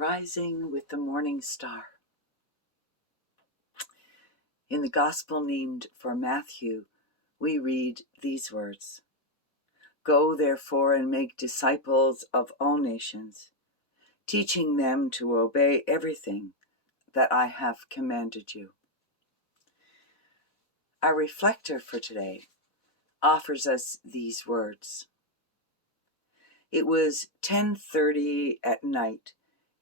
Rising with the morning star. In the Gospel named for Matthew, we read these words: Go therefore and make disciples of all nations, teaching them to obey everything that I have commanded you. Our reflector for today offers us these words. It was 10:30 at night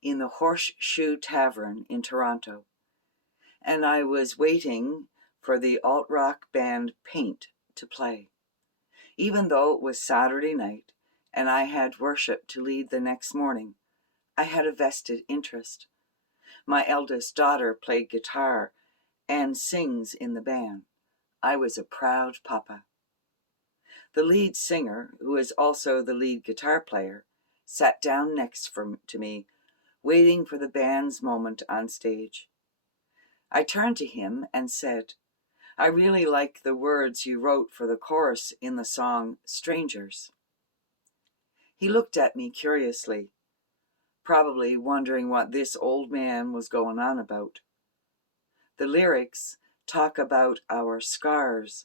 in the Horseshoe Tavern in Toronto, and I was waiting for the alt-rock band Paint to play. Even though it was Saturday night and I had worship to lead the next morning, I had a vested interest. My eldest daughter played guitar and sings in the band. I was a proud papa. The lead singer, who is also the lead guitar player, sat down next to me, waiting for the band's moment on stage. I turned to him and said, I really like the words you wrote for the chorus in the song Strangers. He looked at me curiously, probably wondering what this old man was going on about. The lyrics talk about our scars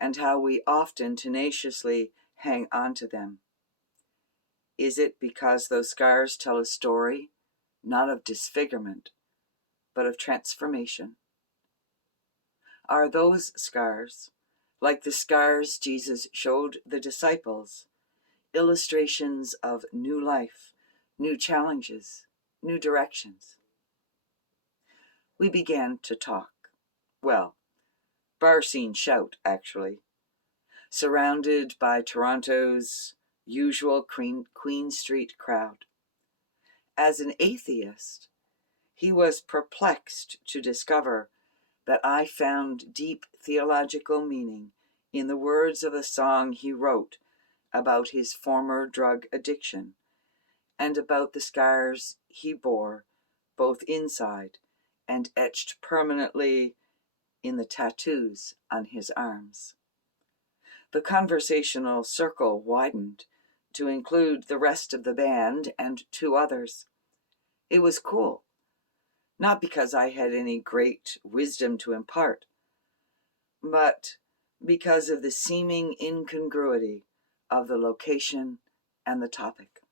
and how we often tenaciously hang on to them. Is it because those scars tell a story, not of disfigurement, but of transformation? Are those scars, like the scars Jesus showed the disciples, illustrations of new life, new challenges, new directions? We began to talk. Well, bar scene shout, actually. Surrounded by Toronto's usual Queen Street crowd. As an atheist, he was perplexed to discover that I found deep theological meaning in the words of a song he wrote about his former drug addiction and about the scars he bore both inside and etched permanently in the tattoos on his arms. The conversational circle widened to include the rest of the band and two others. It was cool, not because I had any great wisdom to impart, but because of the seeming incongruity of the location and the topic.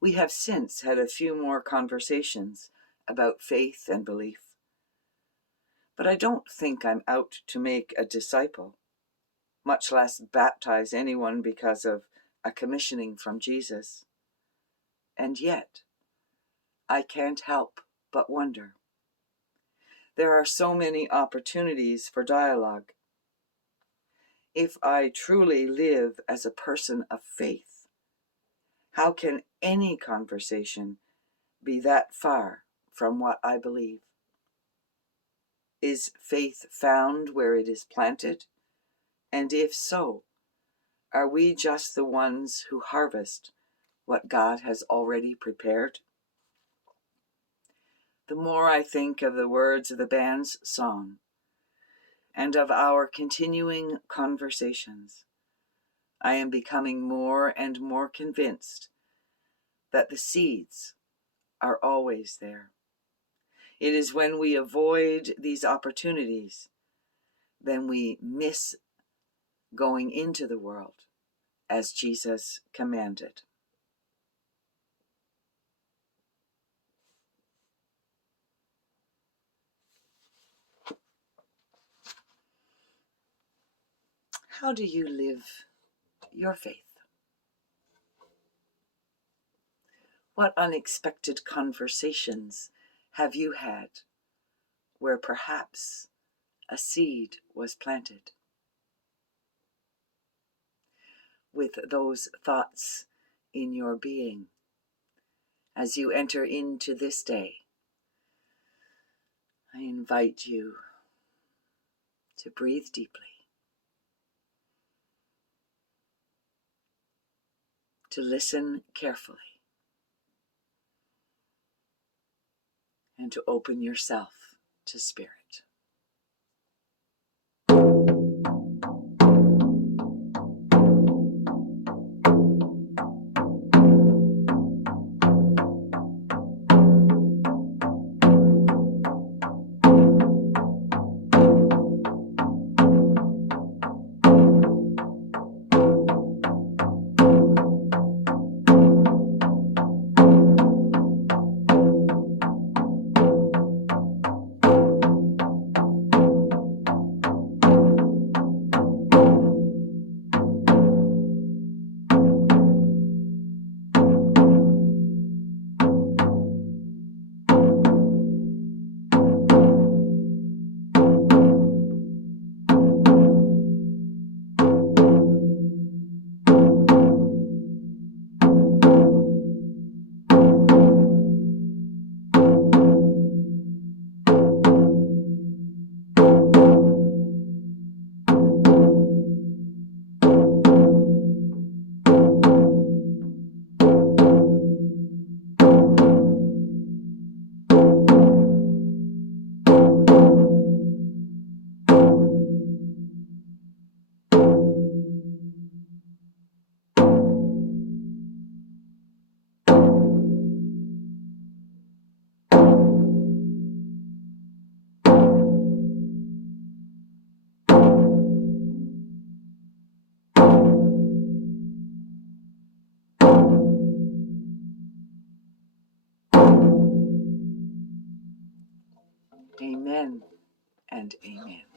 We have since had a few more conversations about faith and belief. But I don't think I'm out to make a disciple, much less baptize anyone because of a commissioning from Jesus. And yet, I can't help but wonder. There are so many opportunities for dialogue. If I truly live as a person of faith, how can any conversation be that far from what I believe? Is faith found where it is planted? And if so, are we just the ones who harvest what God has already prepared? The more I think of the words of the band's song and of our continuing conversations, I am becoming more and more convinced that the seeds are always there. It is when we avoid these opportunities, then we miss going into the world as Jesus commanded. How do you live your faith? What unexpected conversations have you had where perhaps a seed was planted? With those thoughts in your being, as you enter into this day, I invite you to breathe deeply, to listen carefully, and to open yourself to Spirit. and amen.